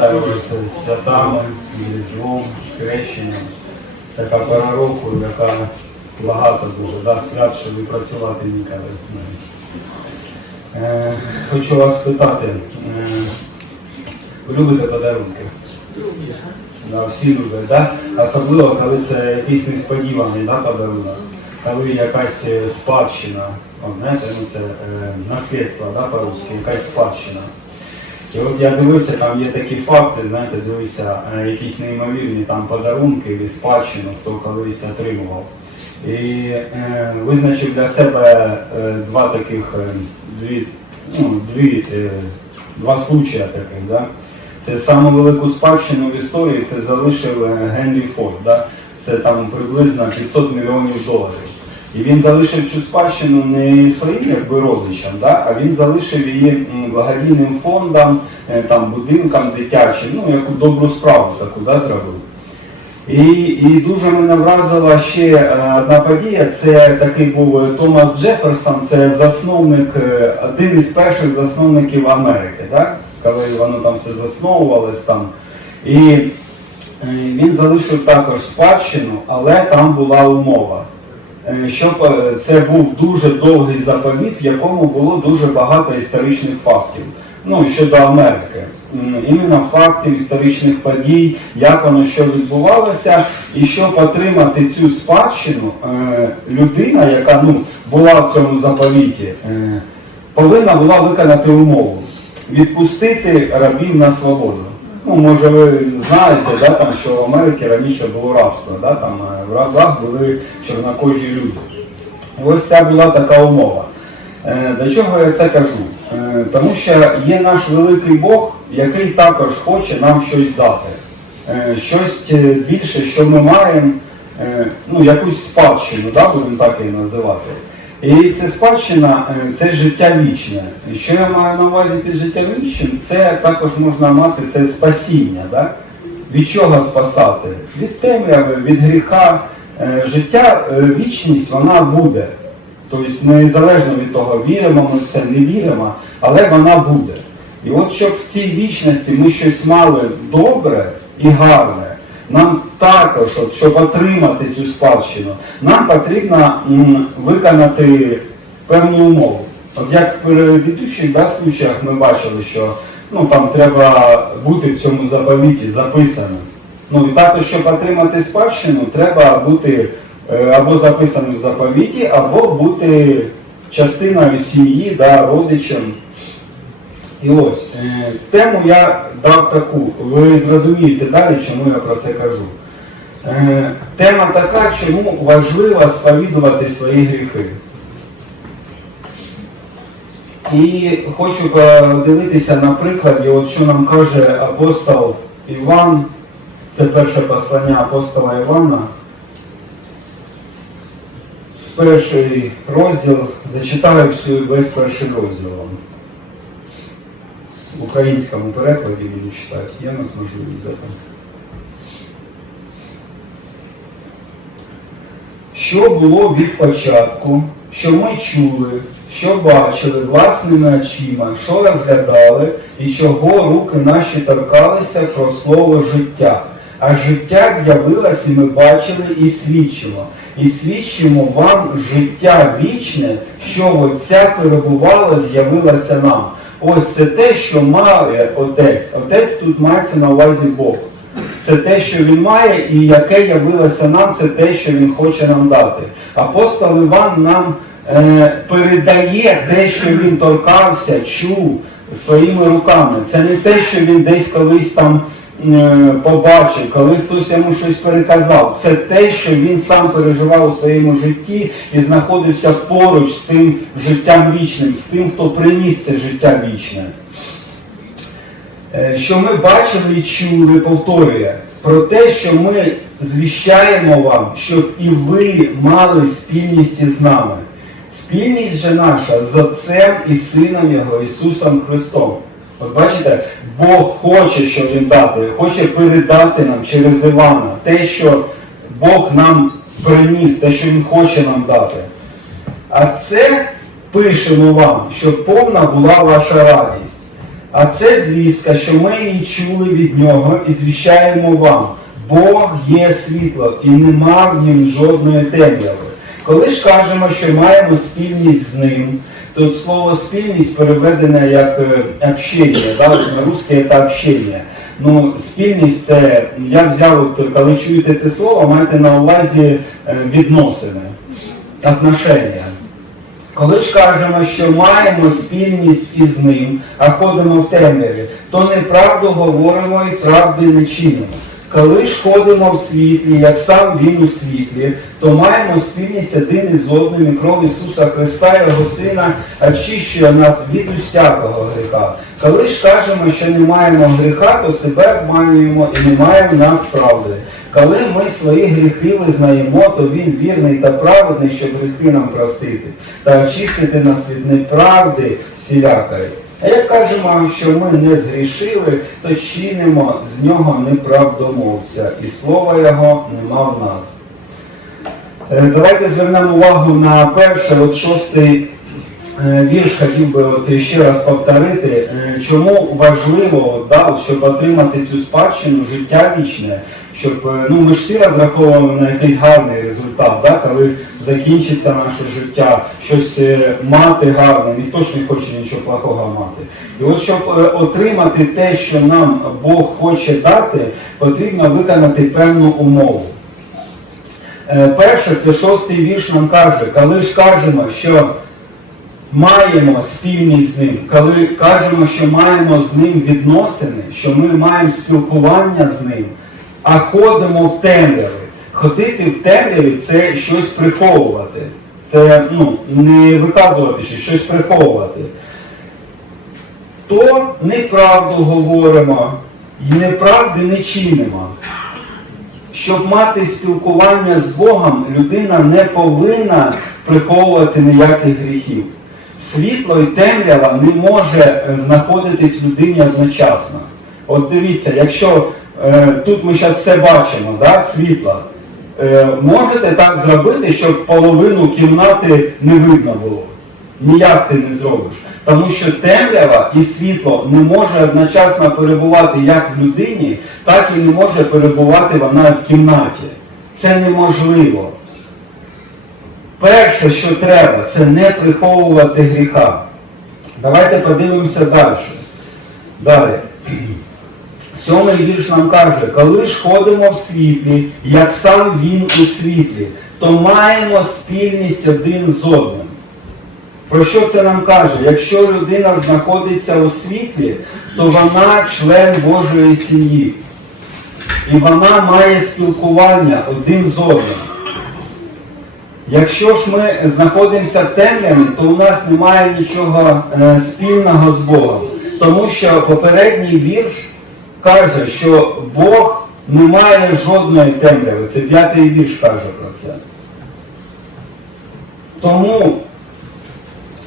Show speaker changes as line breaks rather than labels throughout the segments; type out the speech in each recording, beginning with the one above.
З святами, Різдвом, з хрещенням. Така пора року, яка багато дуже, да, свят, що ви працювати ніколи. Е, хочу вас спитати, е, ви любите подарунки? Да, всі люблять, да? особливо коли це якийсь несподіваний да, подарунок, коли якась е, спадщина, знаєте, ну, це е, наслідство да, по-русски, якась спадщина. І от я дивився, там є такі факти, знаєте, дивився е, якісь неймовірні там подарунки і спадщину, хто колись отримував. І е, визначив для себе е, два таких, е, дві, ну, дві, е, два случаї таких. Да? Це саму велику спадщину в історії це залишив е, Генрі Форд. Да? Це там приблизно 500 мільйонів доларів. І він залишив цю спадщину не своїм якби родичам, да? а він залишив її благодійним фондам, е, там, будинкам дитячим, ну яку добру справу таку да, зробив. І, і дуже мене вразила ще е, одна подія. Це такий був е, Томас Джеферсон, це засновник, один із перших засновників Америки, да? коли воно там все засновувалось там. І він залишив також спадщину, але там була умова. Е, Щоб е, це був дуже довгий заповіт, в якому було дуже багато історичних фактів. Ну, щодо Америки. Іменно фактів історичних подій, як воно що відбувалося, і щоб отримати цю спадщину, е, людина, яка ну, була в цьому заповіті, повинна була виконати умову відпустити рабів на свободу. Ну, може, ви знаєте, да, там, що в Америці раніше було рабство, да, там е, в рабах були чорнокожі люди. Ось ця була така умова. Е, До чого я це кажу? Е, Тому що є наш великий Бог, який також хоче нам щось дати. Щось більше, що ми маємо, ну, якусь спадщину, да, будемо так її називати. І це спадщина, е, це життя вічне. І що я маю на увазі під життям вічним, це також можна мати це спасіння. Да? Від чого спасати? Від темряви, від гріха. Е, Життя, е, вічність, вона буде. Тобто незалежно від того, віримо ми в це, не віримо, але вона буде. І от щоб в цій вічності ми щось мали добре і гарне, нам також, от, щоб отримати цю спадщину, нам потрібно м, виконати певну умову. От як в предыдущих да, случаях ми бачили, що ну, там треба бути в цьому заповіті записаним. Ну і також, щоб отримати спадщину, треба бути е, або записаним в заповіті, або бути частиною сім'ї, да, родичем. І ось е, тему я дав таку. Ви зрозумієте далі, чому я про це кажу. Е, тема така, чому важливо сповідувати свої гріхи. І хочу подивитися на прикладі, от що нам каже апостол Іван, це перше послання апостола Івана. З перший розділ, зачитаю всю весь перший розділ. В українському перекладі буду читати, є у нас можливість за Що було від початку, що ми чули, що бачили власними очима, що розглядали, і чого руки наші торкалися про слово життя. А життя з'явилось, і ми бачили і свідчимо. І свідчимо вам життя вічне, що в Отця перебувало, з'явилося нам. Ось це те, що має Отець. Отець тут мається на увазі Бог. Це те, що він має, і яке явилося нам, це те, що він хоче нам дати. Апостол Іван нам е, передає те, що він торкався, чув своїми руками. Це не те, що він десь колись там побачив, коли хтось йому щось переказав. Це те, що він сам переживав у своєму житті і знаходився поруч з тим життям вічним, з тим, хто приніс це життя вічне. Е, що ми бачили і чули, повторює, про те, що ми звіщаємо вам, щоб і ви мали спільність із нами. Спільність же наша з Отцем і Сином Його Ісусом Христом. От бачите, Бог хоче, що Він дати, хоче передати нам через Івана те, що Бог нам приніс, те, що Він хоче нам дати. А це пишемо вам, щоб повна була ваша радість. А це звістка, що ми її чули від нього і звіщаємо вам. Бог є світло, і нема в нім жодної темряви. Коли ж кажемо, що маємо спільність з ним, тут слово спільність переведене як е, общення, да? на русське це общення. Ну, спільність це, я взяв, от, коли чуєте це слово, майте на увазі е, відносини, отношення. Коли ж кажемо, що маємо спільність із ним, а ходимо в темряві, то неправду говоримо і правди не чинимо. Коли ж ходимо в світлі, як сам Він у світлі, то маємо спільність один із одним і кров Ісуса Христа, Його Сина, очищує нас від усякого гріха. Коли ж кажемо, що не маємо гріха, то себе обманюємо і не маємо нас правди. Коли ми свої гріхи визнаємо, то Він вірний та праведний, щоб гріхи нам простити та очистити нас від неправди всілякої. А як кажемо, що ми не згрішили, то чинимо з нього неправдомовця, і слова його нема в нас. Е, Давайте звернемо увагу на перше, от шостий вірш хотів би от ще раз повторити, е, чому важливо, да, щоб отримати цю спадщину, життя вічне, щоб е, ну, ми ж всі розраховуємо на якийсь гарний результат, да, коли закінчиться наше життя, щось е, мати гарне, ніхто ж не хоче нічого плохого мати. І от щоб е, отримати те, що нам Бог хоче дати, потрібно виконати певну умову. Е, Перше, це шостий вірш нам каже, коли ж кажемо, що маємо спільність з ним, коли кажемо, що маємо з ним відносини, що ми маємо спілкування з ним, а ходимо в темряві. Ходити в темряві це щось приховувати. Це ну, не виказувати щось, щось приховувати. То неправду говоримо і неправди не чинимо. Щоб мати спілкування з Богом, людина не повинна приховувати ніяких гріхів. Світло і темрява не може знаходитись людині одночасно. От дивіться, якщо е, тут ми зараз все бачимо, да, світло, е, можете так зробити, щоб половину кімнати не видно було. Ніяк ти не зробиш. Тому що темрява і світло не може одночасно перебувати як в людині, так і не може перебувати вона в кімнаті. Це неможливо. Перше, що треба, це не приховувати гріха. Давайте подивимося далі. Далі. Сьомий вірш нам каже, коли ж ходимо в світлі, як сам він у світлі, то маємо спільність один з одним. Про що це нам каже? Якщо людина знаходиться у світлі, то вона член Божої сім'ї. І вона має спілкування один з одним. Якщо ж ми знаходимося в темряві, то у нас немає нічого е, спільного з Богом. Тому що попередній вірш каже, що Бог не має жодної темряви. Це п'ятий вірш каже про це. Тому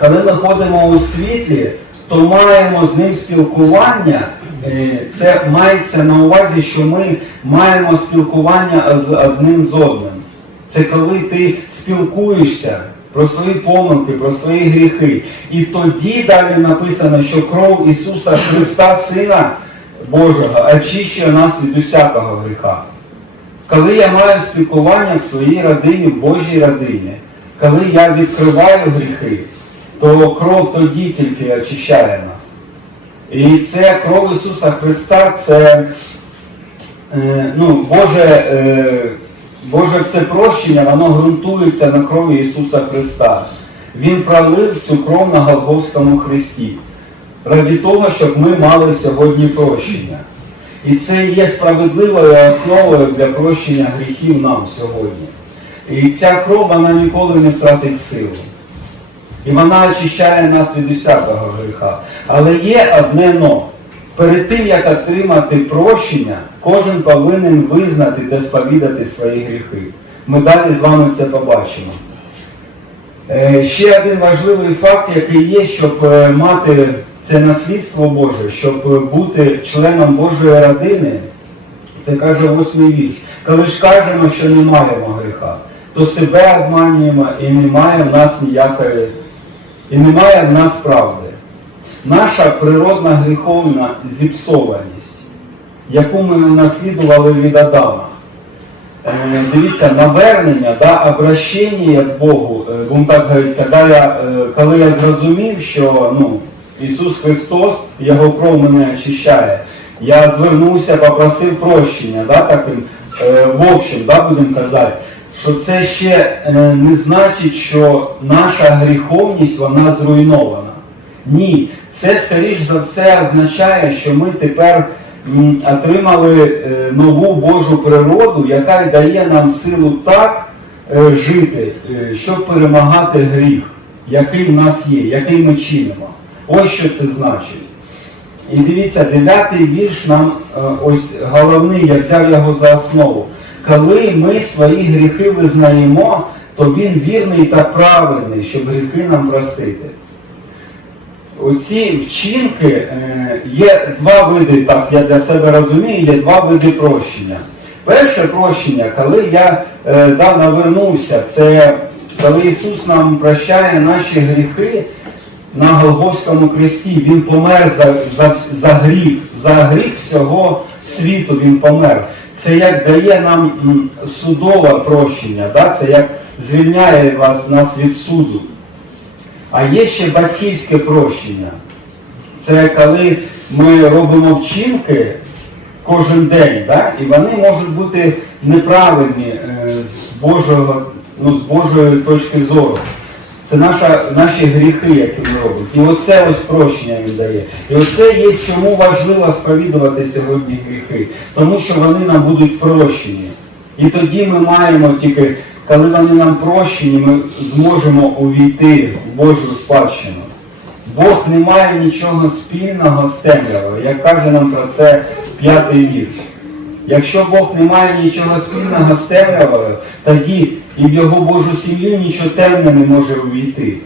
коли ми ходимо у світлі, то маємо з ним спілкування. Е, Це мається на увазі, що ми маємо спілкування з одним з одним. Це коли ти спілкуєшся про свої помилки, про свої гріхи. І тоді далі написано, що кров Ісуса Христа, Сина Божого, очищує нас від усякого гріха. Коли я маю спілкування в своїй родині, в Божій родині, коли я відкриваю гріхи, то кров тоді тільки очищає нас. І це кров Ісуса Христа, це е, ну, Боже, е, Боже всепрощення, воно ґрунтується на крові Ісуса Христа. Він пролив цю кров на Голгофському Христі. Раді того, щоб ми мали сьогодні прощення. І це є справедливою основою для прощення гріхів нам сьогодні. І ця кров вона ніколи не втратить силу. І вона очищає нас від усякого гріха. Але є одне но. Перед тим, як отримати прощення, кожен повинен визнати та сповідати свої гріхи. Ми далі з вами це побачимо. Е, Ще один важливий факт, який є, щоб е, мати це наслідство Боже, щоб е, бути членом Божої родини, це каже восьмий вірш. Коли ж кажемо, що не маємо гріха, то себе обманюємо і немає в нас ніякої, і немає в нас правди. Наша природна гріховна зіпсованість, яку ми наслідували від Адама. Е, Дивіться, навернення, да, обращення к Богу, е, будемо так говорити, коли я, е, коли я зрозумів, що ну, Ісус Христос, Його кров мене очищає, я звернувся, попросив прощення, да, таким, е, в общем, да, будемо казати, що це ще е, не значить, що наша гріховність вона зруйнована. Ні, це скоріш за все означає, що ми тепер отримали е, нову Божу природу, яка дає нам силу так е, жити, е, щоб перемагати гріх, який в нас є, який ми чинимо. Ось що це значить. І дивіться, дев'ятий вірш нам ось головний, я взяв його за основу. Коли ми свої гріхи визнаємо, то він вірний та праведний, щоб гріхи нам простити. Оці вчинки е, є два види, так я для себе розумію, є два види прощення. Перше прощення, коли я е, да, навернувся, це коли Ісус нам прощає наші гріхи на Голгофському кресті. Він помер за, за, за гріх, за гріх всього світу Він помер. Це як дає нам судове прощення, да? це як звільняє вас, нас від суду. А є ще батьківське прощення. Це коли ми робимо вчинки кожен день, да? і вони можуть бути неправильні е, з, Божого, ну, з Божої точки зору. Це наша, наші гріхи, які ми робимо. І оце ось прощення він дає. І оце є чому важливо сповідувати сьогодні гріхи, тому що вони нам будуть прощені. І тоді ми маємо тільки, коли вони нам прощені, ми зможемо увійти в Божу спадщину. Бог не має нічого спільного з темрявою, як каже нам про це п'ятий вірш. Якщо Бог не має нічого спільного з темрявою, тоді і в його Божу сім'ю нічого темне не може увійти.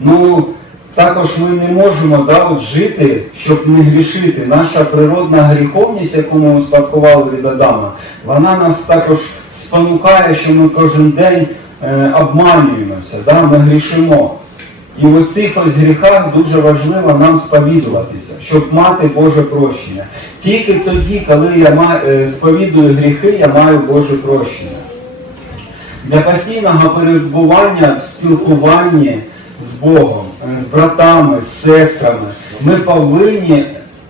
Ну, також ми не можемо да, от жити, щоб не грішити. Наша природна гріховність, яку ми успадкували від Адама, вона нас також спонукає, що ми кожен день е, обманюємося, да, ми грішимо. І в оцих ось гріхах дуже важливо нам сповідуватися, щоб мати Боже прощення. Тільки тоді, коли я е, сповідую гріхи, я маю Боже прощення. Для постійного перебування в спілкуванні з Богом, е, з братами, з сестрами, ми повинні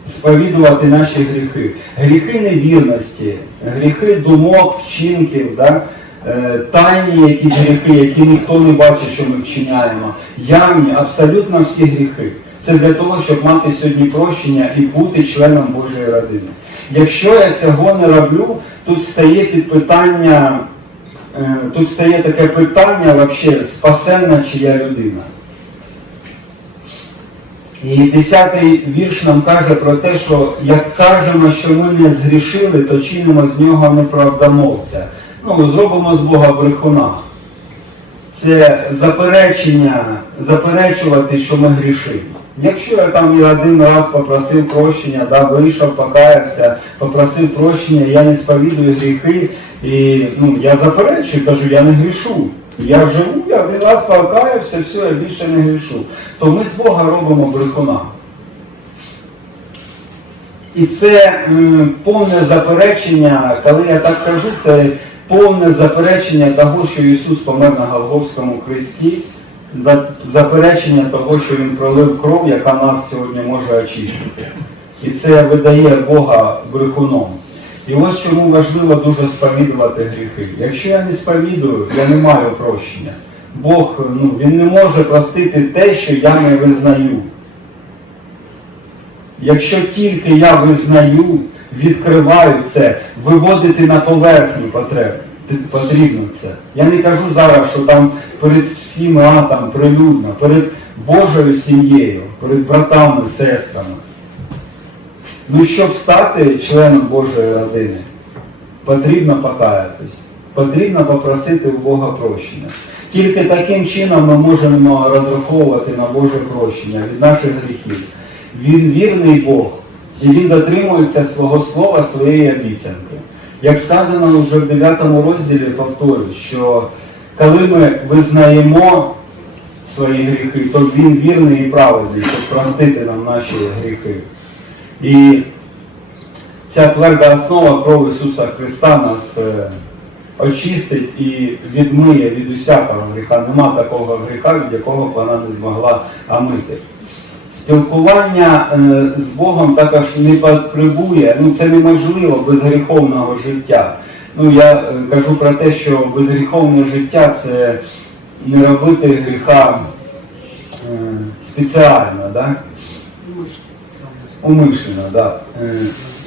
сповідувати наші гріхи. Гріхи невірності, гріхи думок, вчинків, да? е, тайні якісь гріхи, які ніхто не бачить, що ми вчиняємо. Явні, абсолютно всі гріхи. Це для того, щоб мати сьогодні прощення і бути членом Божої родини. Якщо я цього не роблю, тут стає під питання, е, тут стає таке питання, вообще, спасенна чи я людина. І десятий вірш нам каже про те, що як кажемо, що ми не згрішили, то чинимо з нього неправдомовця. Ну, зробимо з Бога брехуна. Це заперечення, заперечувати, що ми грішимо. Якщо я там і один раз попросив прощення, да, вийшов, покаявся, попросив прощення, я не сповідую гріхи, і ну, я заперечую, кажу, я не грішу. Я живу, я один раз покаявся, все, я більше не грішу. То ми з Бога робимо брехуна. І це м, повне заперечення, коли я так кажу, це повне заперечення того, що Ісус помер на Голгофському хресті, заперечення того, що Він пролив кров, яка нас сьогодні може очистити. І це видає Бога брехуном. І ось чому важливо дуже сповідувати гріхи. Якщо я не сповідую, я не маю прощення. Бог ну, він не може простити те, що я не визнаю. Якщо тільки я визнаю, відкриваю це, виводити на поверхню потреб, потрібно це. Я не кажу зараз, що там перед всіма там, прилюдно, перед Божою сім'єю, перед братами, сестрами. Ну, щоб стати членом Божої родини, потрібно покаятись, потрібно попросити у Бога прощення. Тільки таким чином ми можемо розраховувати на Боже прощення від наших гріхів. Він вірний Бог, і він дотримується свого слова, своєї обіцянки. Як сказано вже в 9 розділі, повторюю, що коли ми визнаємо свої гріхи, то Він вірний і праведний, щоб простити нам наші гріхи. І ця тверда основа кров Ісуса Христа нас е, очистить і відмиє від усякого гріха. Нема такого гріха, від якого вона не змогла омити. Спілкування е, з Богом також не потребує, ну це неможливо без гріховного життя. Ну я е, кажу про те, що безгріховне життя це не робити гріха спеціально, да? Умишлено. Да? Е,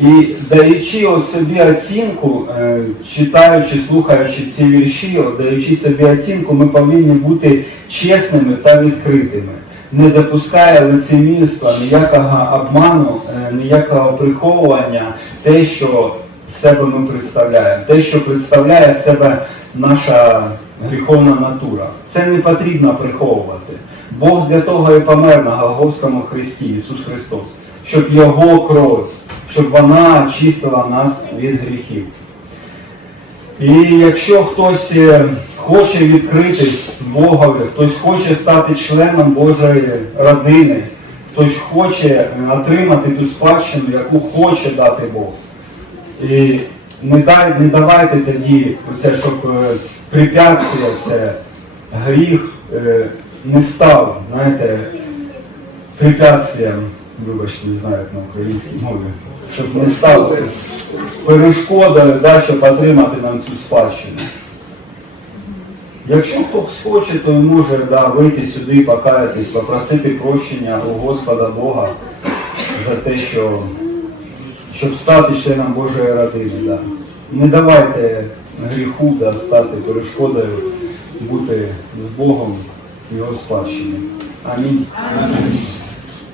І даючи собі оцінку, е, читаючи, слухаючи ці вірші, даючи собі оцінку, ми повинні бути чесними та відкритими. Не допускає лицемірства, ніякого обману, е, ніякого приховування, те, що себе ми представляємо, те, що представляє себе наша гріховна натура. Це не потрібно приховувати. Бог для того і помер на Голгофському Христі, Ісус Христос, щоб Його кров, щоб вона очистила нас від гріхів. І якщо хтось е, хоче відкритись Богові, хтось хоче стати членом Божої родини, хтось хоче отримати ту спадщину, яку хоче дати Бог. І не, дай, не давайте тоді оце, щоб е, препятствие, це гріх е, не став, знаєте, препятствием, вибачте, не знаю, як на українській мові, щоб не це перешкодою, да, отримати нам цю спадщину. Якщо хтось хоче, то він може да, вийти сюди, покаятись, попросити прощення у Господа Бога за те, що щоб стати членом Божої родини. Да. Не давайте гріху да, стати перешкодою бути з Богом його спадщині. Амінь.